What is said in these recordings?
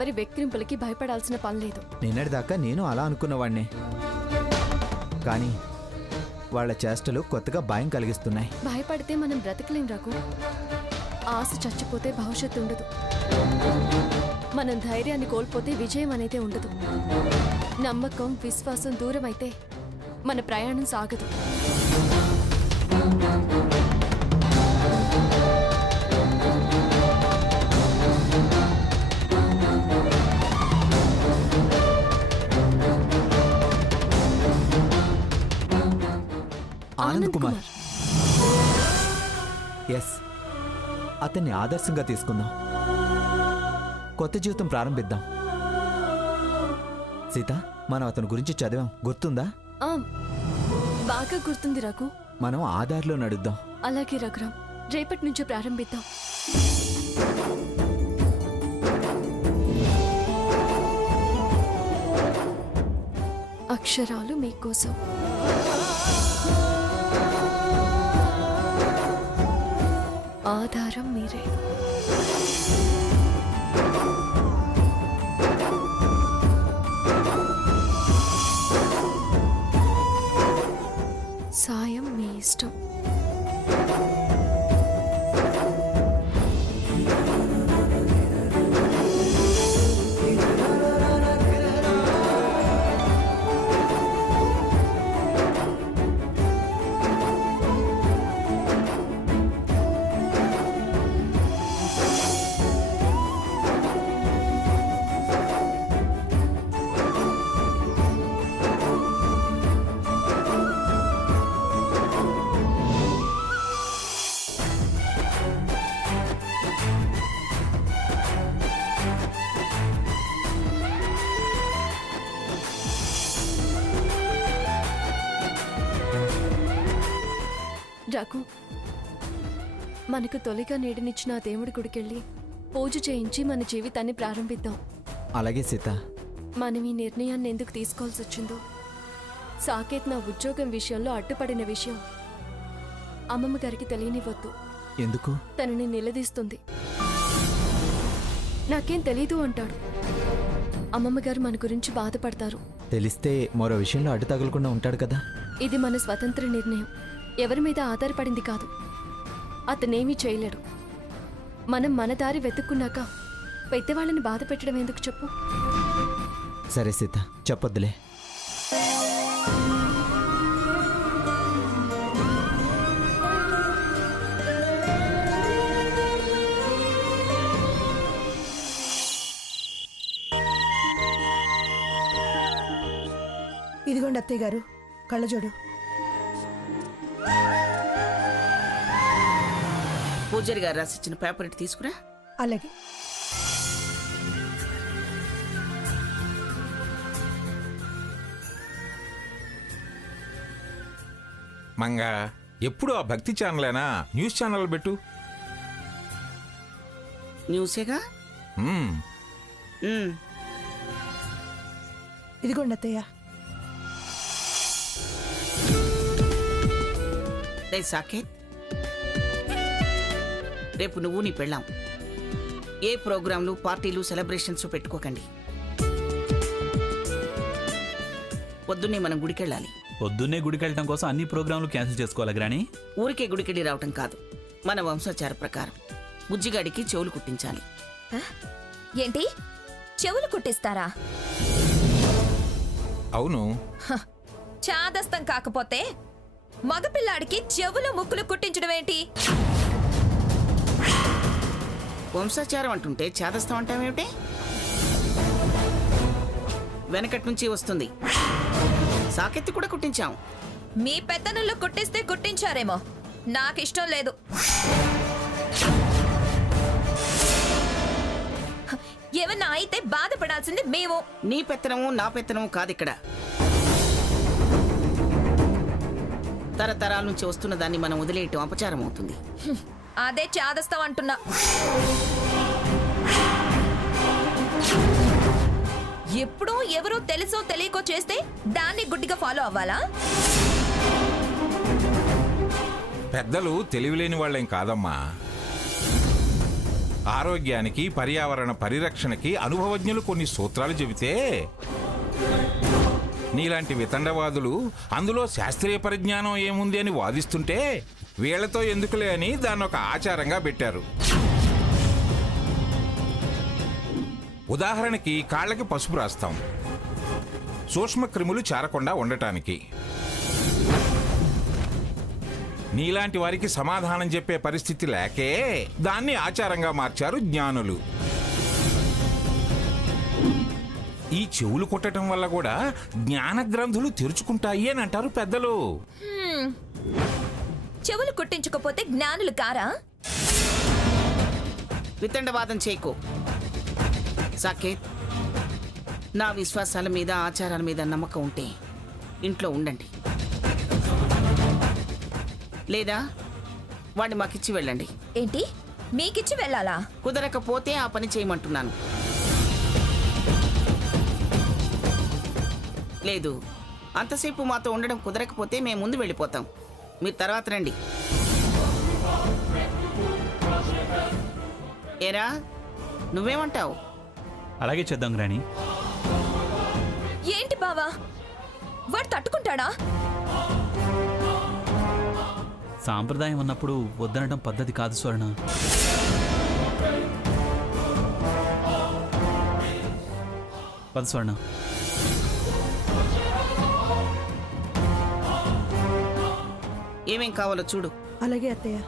ఎవరి వెక్కిరింపులకి భయపడాల్సిన పనిలేదు. నిన్నటిదాకా నేను అలా అనుకున్నవాణ్ణే, కానీ వాళ్ళ చేష్టలు కొత్తగా భయం కలిగిస్తున్నాయి. భయపడితే మనం బ్రతకలేం రఘు. ఆశ చచ్చిపోతే భవిష్యత్తు ఉండదు. మనం ధైర్యాన్ని కోల్పోతే విజయం అనేది ఉండదు. నమ్మకం, విశ్వాసం దూరం అయితే మన ప్రయాణం సాగదు. ఆనంద్ కుమార్, ఎస్, అతన్ని ఆదర్శంగా తీసుకుందాం. కొత్త జీవితం ప్రారంభిద్దాం. సీత, మనం అతని గురించి చదివాం, గుర్తుందా? బాగా గుర్తుంది రఘు. మనం ఆధార్లో నడుద్దాం. అలాగే రఘురామ్, రేపటి నుంచి ప్రారంభిద్దాం. అక్షరాలు మీకోసం. ఆధారం మీరే. సాయం మీ ఇష్టం. రఘు, మనకు తొలిగా నీడనిచ్చిన ఆ దేవుడి గుడికెళ్ళి పూజ చేయించి మన జీవితాన్ని ప్రారంభిద్దాం. అలాగే సీత. మనం ఈ నిర్ణయాన్ని ఎందుకు తీసుకోవాల్సి వచ్చిందో, సాకేత్ నా ఉద్యోగం విషయంలో అడ్డుపడిన విషయం అమ్మమ్మ గారికి తెలియనివ్వద్దు. ఎందుకు? తనని నిలదీస్తుంది. నాకేం తెలీదు అంటాడు. అమ్మమ్మ గారు మన గురించి బాధపడతారు. తెలిస్తే మరో విషయంలో అడ్డు తగలకుండా ఉంటాడు కదా. ఇది మన స్వతంత్ర నిర్ణయం, ఎవరి మీద ఆధారపడింది కాదు. అతనేమీ చేయలేడు. మనం మన దారి వెతుక్కున్నాక పెద్దవాళ్ళని బాధ పెట్టడం ఎందుకు చెప్పు? సరే సీత, చెప్పొద్దులే. ఇదిగోండి అత్తయ్య గారు, కళ్ళజోడు. పూజారి గారు రాసిచ్చిన పేపర్ ఇటు తీసుకురా. అలాగే. మంగా, ఎప్పుడు ఆ భక్తి ఛానలేనా? న్యూస్ ఛానల్ పెట్టు. న్యూసేగా. ఇదిగోండి అత్తయ్య. సాకేత్, రేపు నువ్వు నీ పెళ్ళాం ఏ ప్రోగ్రాంలు, పార్టీలు, సెలబ్రేషన్స్ పెట్టుకోకండి. పొద్దున్నే మనం గుడికెళ్ళాలి. పొద్దున్నే గుడికెళ్ళటం కోసం అన్ని ప్రోగ్రాంలు క్యాన్సిల్ చేసుకోవాలి గ్రాని. ఊరికే గుడికెళ్ళి రావటం కాదు, మన వంశాచార ప్రకారం బుజ్జిగాడికి చెవులు కుట్టించాలి. ఏంటి, చెవులు కుట్టిస్తారా? అవును. చాదస్తం కాకపోతే మగపిల్లాడికి చెవులు ముక్కులు కుట్టించడం ఏంటి? వంశాచారం అంటుంటే చేదస్తాం అంటామేమిటి? వెనకటి నుంచి వస్తుంది. సాకెత్తి కూడా కుట్టించాం. మీ పెద్దనుళ్ళు కుట్టిస్తే కుట్టించారేమో, నాకిష్టం లేదు. ఏమన్నా అయితే బాధపడాల్సింది మేము. నీ పెత్తనము నా పెత్తనము కాదిక్కడ. తరతరాల నుంచి వస్తున్న దాన్ని మనం వదిలేయటం అపచారం అవుతుంది. అదే చాదస్తాం అంటున్నా. ఎప్పుడో ఎవరో తెలుసో తెలియకో చేస్తే దాన్ని గుడ్డిగా ఫాలో అవ్వాలా? పెద్దలు తెలివిలేని వాళ్ళేం కాదమ్మా. ఆరోగ్యానికి పర్యావరణ పరిరక్షణకి అనుభవజ్ఞులు కొన్ని సూత్రాలు చెబితే నీలాంటి వితండవాదులు అందులో శాస్త్రీయ పరిజ్ఞానం ఏముంది అని వాదిస్తుంటే వీళ్లతో ఎందుకులే అని దాన్ని ఒక ఆచారంగా పెట్టారు. ఉదాహరణకి కాళ్ళకి పసుపు రాస్తాం, సూక్ష్మ క్రిములు చేరకుండా ఉండటానికి. నీలాంటి వారికి సమాధానం చెప్పే పరిస్థితి లేకే దాన్ని ఆచారంగా మార్చారు జ్ఞానులు. ఈ చెవులు కొట్టడం వల్ల కూడా జ్ఞాన గ్రంథులు తెరుచుకుంటాయి అని అంటారు పెద్దలు. చెవులు కుట్టించుకోపోతే జ్ఞానులు కారా? వితండవాదం చేయకు సాకేత్. నా విశ్వాసాల మీద ఆచారాల మీద నమ్మకం ఉంటే ఇంట్లో ఉండండి, లేదా వాడిని మాకిచ్చి వెళ్ళండి. ఏంటి మీకిచ్చి వెళ్ళాలా? కుదరకపోతే ఆ పని చేయమంటున్నాను. లేదు, అంతసేపు మాతో ఉండడం కుదరకపోతే మేము ముందు వెళ్ళిపోతాం, మీరు తర్వాత రండి. ఏరా, నువ్వేమంటావు? అలాగే చేద్దాం గ్రాని. ఏంటి బావా, వాడు తట్టుకుంటాడా? సాంప్రదాయం ఉన్నప్పుడు వద్దనడం పద్ధతి కాదు స్వర్ణ. పద స్వర్ణ. ఏమేం కావాలో చూడు. అలాగే అత్తయ్య.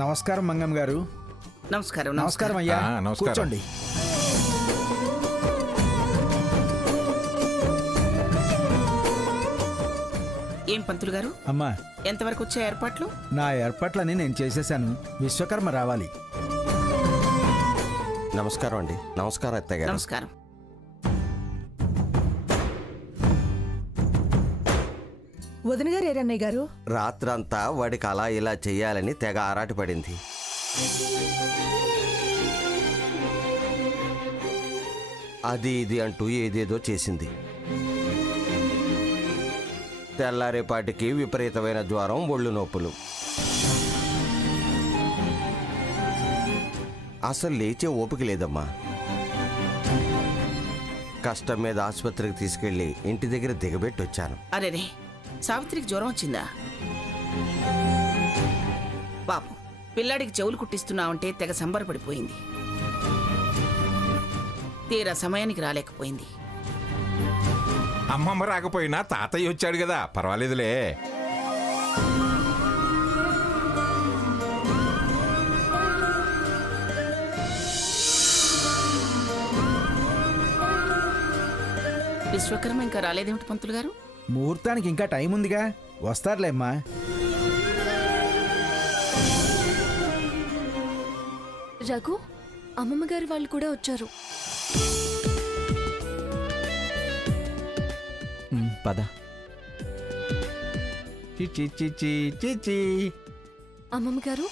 నమస్కారం మంగమ్మ గారు. నమస్కారం. నమస్కారం అయ్యా. నమస్కారం. కూర్చోండి. ఏం పంతులు గారు, అమ్మా, ఎంతవరకు వచ్చే ఏర్పాట్లు? నా ఏర్పాట్లని నేను చేసేశాను. విశ్వకర్మ రావాలి. నమస్కారం అండి. నమస్కారం అత్తయ్య గారు. నమస్కారం. వదిన గారు ఏరన్నయ్య గారు? రాత్రంతా వాడికి అలా ఇలా చెయ్యాలని తెగ ఆరాటపడింది. అది ఇది అంటూ ఏదేదో చేసింది. తెల్లారేపాటికి విపరీతమైన జ్వరం, ఒళ్ళు నొప్పులు. అసలు లేచే ఓపిక లేదమ్మా. కష్టం మీద ఆసుపత్రికి తీసుకెళ్లి ఇంటి దగ్గర దిగబెట్టి వచ్చాను. అరేరే, సావిత్రికి జ్వరం వచ్చిందా? పాపం, పిల్లాడికి చెవులు కుట్టిస్తున్నావంటే తెగ సంబరపడిపోయింది. తీరా సమయానికి రాలేకపోయింది. అమ్మమ్మ రాకపోయినా తాతయ్య వచ్చాడు కదా, పర్వాలేదులే. విశ్వకర్మ ఇంకా రాలేదేమిటి పంతులు గారు? ముహూర్తానికి ఇంకా టైం ఉందిగా, వస్తారులేమ్మా. రఘు, అమ్మమ్మ గారి వాళ్ళు కూడా వచ్చారు. పద. చిచి చిచి చిచి. అమ్మమ్మ గారు,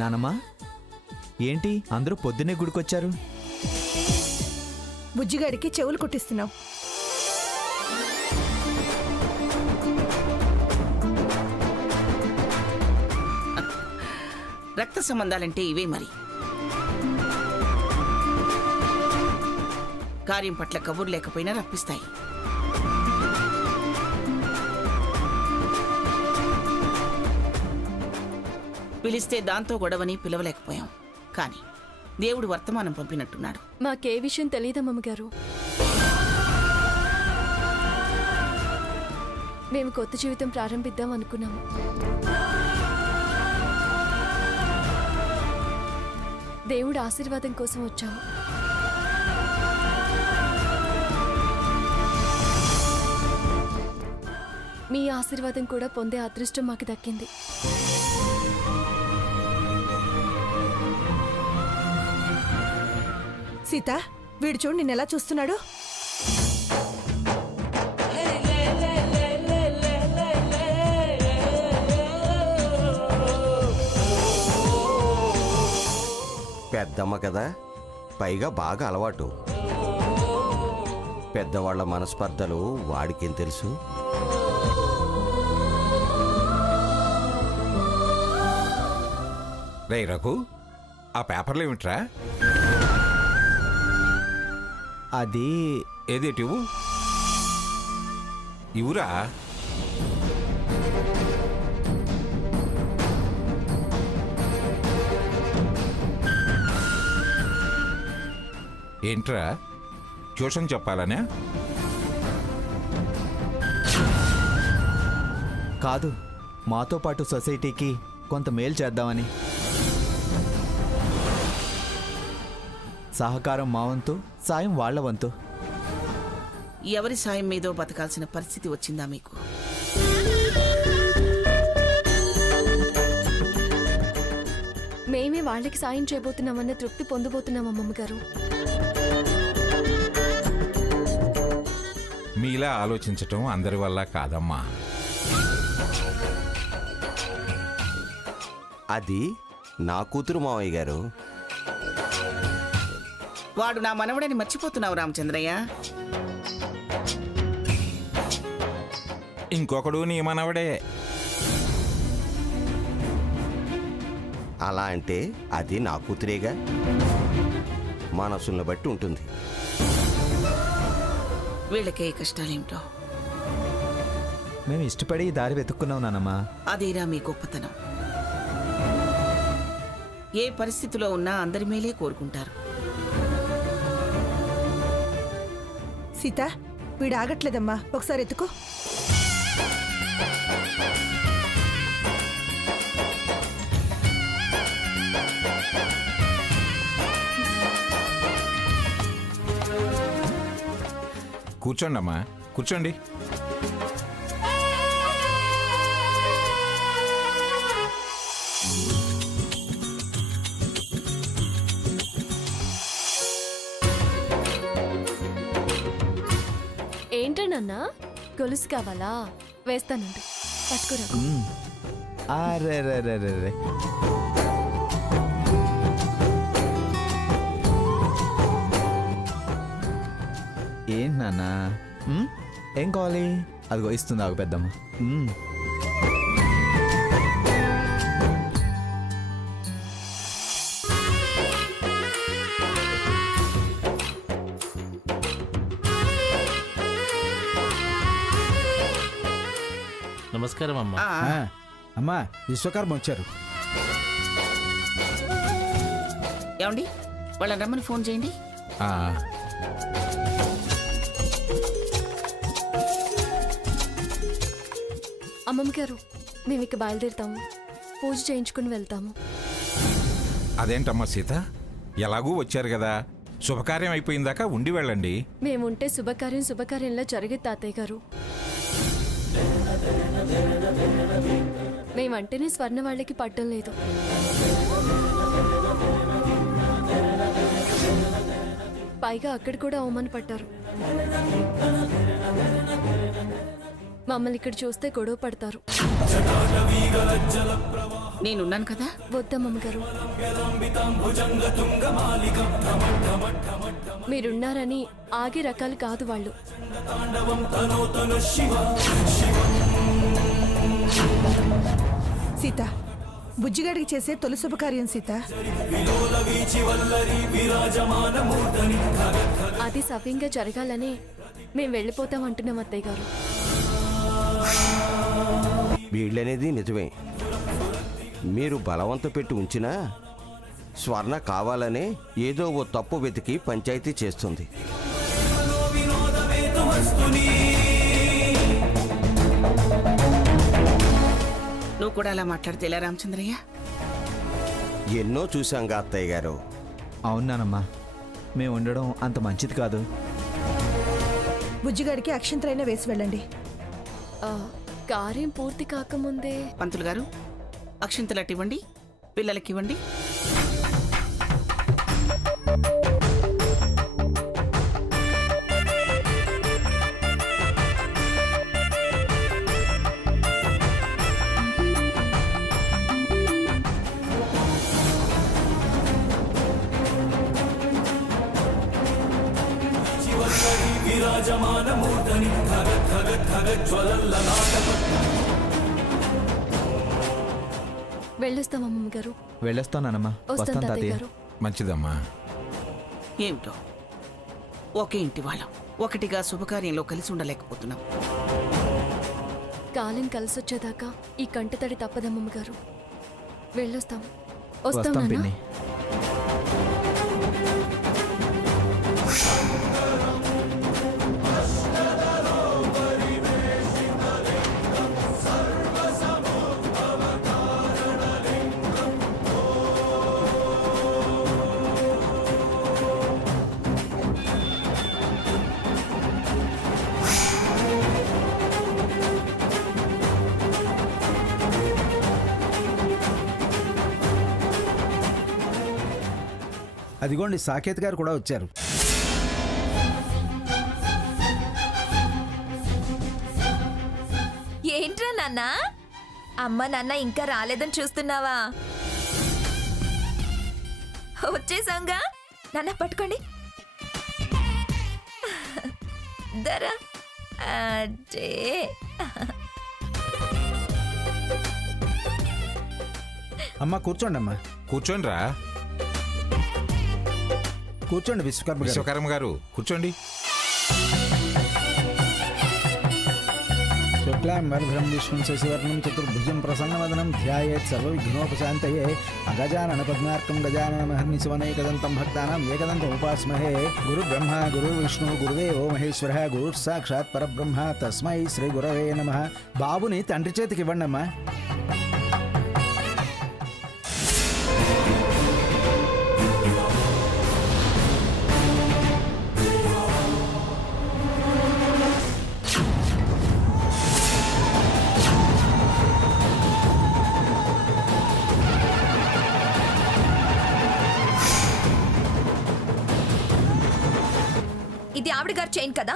నానమ్మా, ఏంటి అందరూ పొద్దున్నే గుడికొచ్చారు? బుజ్జిగాడికి చెవులు కుట్టిస్తున్నాం. రక్త సంబంధాలంటే ఇవే మరి. కార్యం పట్ల కబురు లేకపోయినా రప్పిస్తాయి. పిలిస్తే దాంతో గొడవని పిలవలేకపోయాం, కానీ దేవుడు వర్తమానం పంపినట్టున్నాడు. మాకే విషయం తెలియదమ్మమ్మ గారు. మేము కొత్త జీవితం ప్రారంభిద్దాం అనుకున్నాము. దేవుడు ఆశీర్వాదం కోసం వచ్చాము. మీ ఆశీర్వాదం కూడా పొందే అదృష్టం మాకు దక్కింది. సీత, వీడు చూడు నిన్నెలా చూస్తున్నాడు. పెద్దమ్మ కదా, పైగా బాగా అలవాటు. పెద్దవాళ్ల మనస్పర్ధలు వాడికేం తెలుసు? రే రఘు, ఆ పేపర్లు ఏమిట్రా? అది ఏదేటివు ఇవురా? ఏంట్రా, ట్యూషన్ చెప్పాలనే? కాదు, మాతో పాటు సొసైటీకి కొంత మేలు చేద్దామని. సహకారం మా వంతు, సాయం వాళ్ళ వంతు. ఎవరి సాయం మీదో బతకాల్సిన పరిస్థితి వచ్చిందా మీకు? మేమే వాళ్ళకి సాయం చేయబోతున్నామన్న తృప్తి పొందబోతున్నాం అమ్మమ్మ గారు. మీలా ఆలోచించటం అందరి వల్ల కాదమ్మా. అది నా కూతురు మావయ్య గారు. వాడు నా మనవడని మర్చిపోతున్నావు రామచంద్రయ్య. ఇంకొకడు నీ మనవడే. అలా అంటే అది నా కూతురేగా. మనసులను బట్టి ఉంటుంది. వీళ్ళకే కష్టాలేమిటో. మేము ఇష్టపడి ఈ దారి వెతుక్కున్నాం నానమ్మా. అదేరా మీ గొప్పతనం. ఏ పరిస్థితిలో ఉన్నా అందరి మేలే కోరుకుంటారు. సీత, వీడు ఆగట్లేదమ్మా, ఒకసారి ఎత్తుకో. కూర్చోండి అమ్మా, కూర్చోండి. ఏంటన్నా, గొలుసు కావాలా? వేస్తానండి, పట్టుకురా. అరే రే రే రే రే. ఏంటి నాన్న? ఏం కావాలి? అదిగో ఇస్తుంది, ఆగు పెద్దమ్మ. నమస్కారం అమ్మా. అమ్మా, విశ్వకర్మ వచ్చారు. ఏమండి, వాళ్ళని రమ్మని ఫోన్ చేయండి. ఆ, అమ్మమ్మ గారు, మేము ఇక బయలుదేరుతాము. పూజ చేయించుకుని వెళ్తాము. అదేంటమ్మా సీత, ఎలాగూ వచ్చారు కదా, శుభకార్యం అయిపోయిందాకా ఉండి వెళ్ళండి. మేముంటే శుభకార్యంలా జరిగే తాతయ్య గారు. మేమంటేనే స్వర్ణ వాళ్ళకి పట్టం లేదు. పైగా అక్కడ కూడా అవమాన పడ్డారు. మమ్మల్ని ఇక్కడ చూస్తే గొడవ పడతారు. నేనున్నాను కదా. వద్దమ్మమ్మ గారు, మీరున్నారని ఆగే రకాలు కాదు వాళ్ళు. సీత, బుజ్జిగాడికి చేసే తొలి శుభకార్యం సీత. అది సవ్యంగా జరగాలనే మేము వెళ్ళిపోతాం అంటున్నాం అత్తయ్య గారు. వీళ్ళనేది నిజమే. మీరు బలవంత పెట్టి ఉంచినా స్వర్ణ కావాలనే ఏదో ఓ తప్పు వెతికి పంచాయతీ చేస్తుంది. నువ్వు కూడా అలా మాట్లాడితే ఎలా రామచంద్రయ్య? ఎన్నో చూశాంగా అత్తయ్య గారు. అవునానమ్మా, మేము ఉండడం అంత మంచిది కాదు. బుజ్జిగాడికి అక్షంతలైనా వేసి వెళ్ళండి. ఆ, కార్యం పూర్తి కాకముందే పంతులు గారు అక్షింతలట్టు ఇవ్వండి, పిల్లలకి ఇవ్వండి. వెళ్ళొస్తాం అమ్మమ్మ గారు. వెళ్ళొస్తానమ్మా. వస్తాం వస్తాను తాతయ్య తాతయ్య. గారు. మంచిదమ్మా. ఏమిటో ఒకే ఇంటి వాళ్ళం ఒకటిగా శుభకార్యంలో కలిసి ఉండలేకపోతున్నాం. కాలం కలిసొచ్చేదాకా ఈ కంటతడి తప్పదమ్మమ్మ గారు. వెళ్ళొస్తాం. వస్తాం వస్తాం నాన్న. పిన్ని. అదిగోండి సాకేత్ గారు కూడా వచ్చారు. ఏంట్రా నాన్న? అమ్మ నాన్న ఇంకా రాలేదని చూస్తున్నావా? వచ్చేసాంగా. నాన్న పట్టుకోండి. దరా అదే అమ్మా కూర్చోండి అమ్మా. కూర్చోండి రా కూర్చోండి విశ్వకర్మ గారు. విశ్వకర్మ గారు కూర్చోండి. శుక్లాం వరదరం విష్ణుం శశివర్ణం చతుర్భుజం ప్రసన్నవదనం ధ్యాయేత్ సర్వవిఘ్నోపశాంతయే అగజానన పద్మార్కం గజానన మహర్నిశమనైకదంతం భక్తానాం ఏకదంతం ఉపాస్మహే గురు బ్రహ్మ గురు విష్ణు గురుదేవో మహేశ్వర గురు సాక్షాత్ పరబ్రహ్మ తస్మై శ్రీ గురవే నమః. బాబుని తండ్రి చేతికి ఇవ్వండి అమ్మా. ఇది ఆవిడ గారి చైన్ కదా?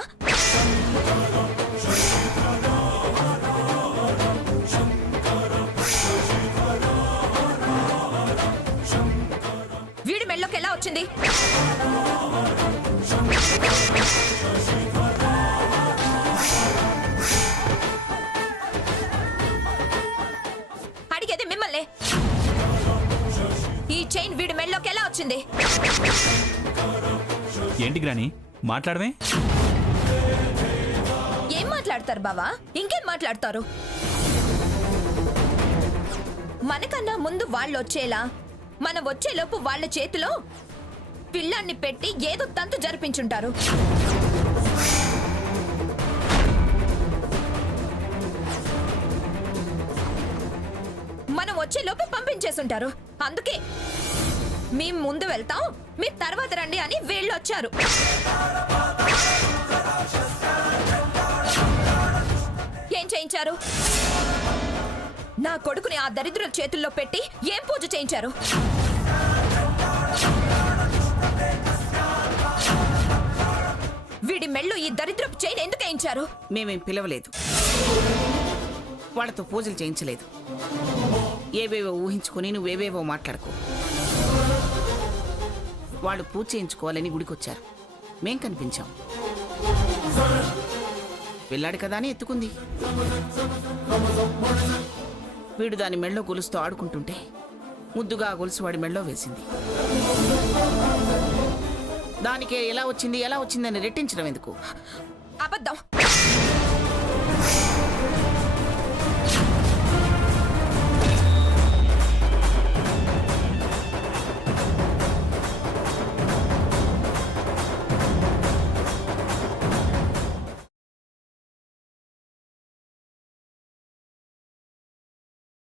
వీడి మెళ్ళలోకి ఎలా వచ్చింది? అడిగేది మిమ్మల్ని. ఈ చైన్ వీడి మెళ్ళలోకి ఎలా వచ్చింది? ఏంటి గ్రాని మాట్లాడమే? ఏం మాట్లాడతారు బావా? ఇంకేం మాట్లాడతారు? మనకన్నా ముందు వాళ్ళు వచ్చేలా మనం వచ్చేలోపు వాళ్ళ చేతిలో పిల్లాన్ని పెట్టి ఏదో తంతు జరిపించుంటారు. మనం వచ్చేలోపు పంపించేసుంటారు. అందుకే మేము ముందు వెళ్తాం, మీరు తర్వాత రండి అని వీళ్ళు వచ్చారు. ఏం చేయించారు? నా కొడుకుని ఆ దరిద్రుల చేతుల్లో పెట్టి ఏం పూజ చేయించారు? వీడి మెళ్ళు ఈ దరిద్రపు చైన్ ఎందుకు వేయించారు? మేమేం పిలవలేదు, వాళ్ళతో పూజలు చేయించలేదు. ఏవేవో ఊహించుకొని నువ్వేవేవో మాట్లాడుకో. వాళ్ళు పూజ చేయించుకోవాలని గుడికొచ్చారు. మేం కనిపించాం. వెళ్ళాడు కదా అని ఎత్తుకుంది. వీడు దాని మెళ్ళో గొలుస్తూ ఆడుకుంటుంటే ముద్దుగా ఆ గొలుసు వాడి మెళ్ళో వేసింది. దానికే ఎలా వచ్చింది ఎలా వచ్చిందని రెట్టించడం ఎందుకు? అబద్ధం.